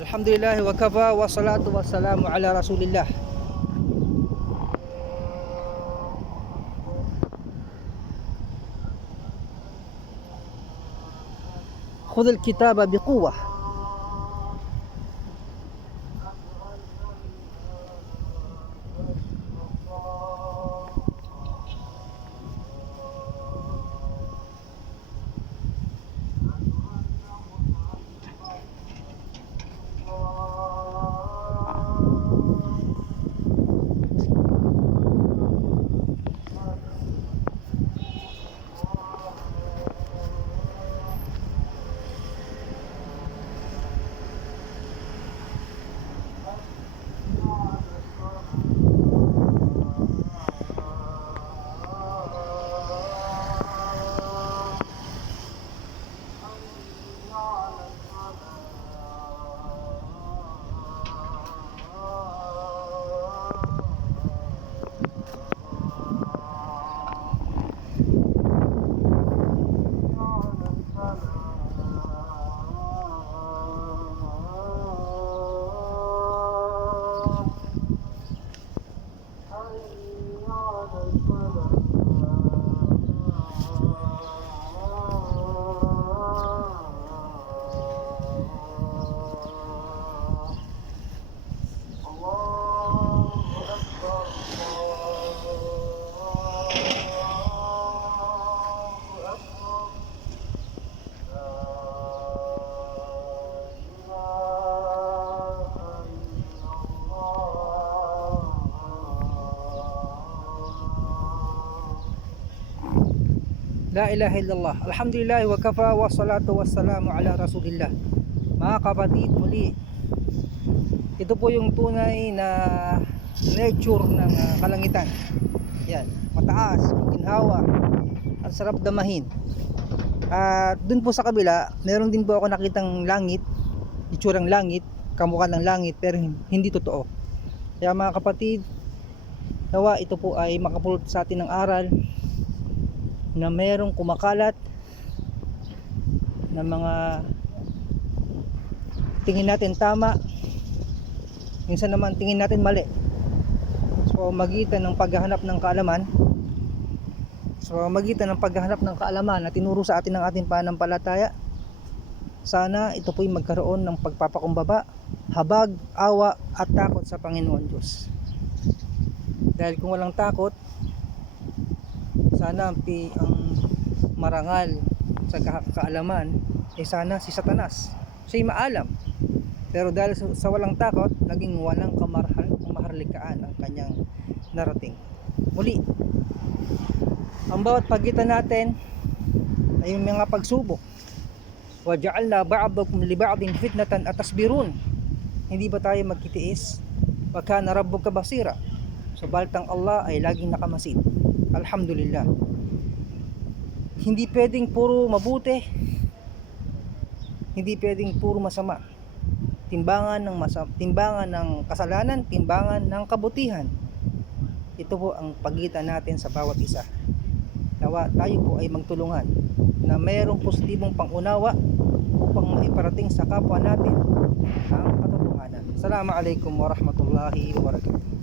Alhamdulillah wa kafa wa salatu wa salamu ala rasulillah. خذ الكتاب بقوة. La ilaha illallah. Alhamdulillah wa kafa wa salatu wa salamu ala rasulillah. Mga kapatid, muli ito po yung tunay na nature ng kalangitan. Yan, mataas, ginhawa, ang sarap damahin. At dun po sa kabila, meron din po ako nakitang langit, itsurang langit, kamukha ng langit, pero hindi totoo. Kaya mga kapatid, nawa ito po ay makapulot sa atin ng aral na merong kumakalat na mga tingin natin tama, minsan naman tingin natin mali. So magitan ng paghahanap ng kaalaman na tinuro sa atin ng ating pananampalataya, sana ito po'y magkaroon ng pagpapakumbaba, habag, awa at takot sa Panginoon Diyos. Dahil kung walang takot, sana ang marangal sa kaalaman ay sana si Satanas. Siya'y maalam, pero dahil sa walang takot, naging walang kamaharlikaan ang kanyang narating. Muli, ang bawat pagitan natin ay yung mga pagsubok. وَجَعَلْنَا بَعْضَكُمْ لِبَعْضٍ فِتْنَةً أَتَصْبِرُونَ. Hindi ba tayo magtitiis? وَكَانَ رَبُّكَ بَصِيرًا. Subalit ang Allah ay laging nakamasid. Alhamdulillah. Hindi pwedeng puro mabuti, hindi pwedeng puro masama. Timbangan ng kasalanan, timbangan ng kabutihan. Ito po ang pagitan natin sa bawat isa. Nawa tayo po ay magtulungan na mayroong positibong pangunawa upang maiparating sa kapwa natin ang katotohanan. Assalamualaikum warahmatullahi wabarakatuh.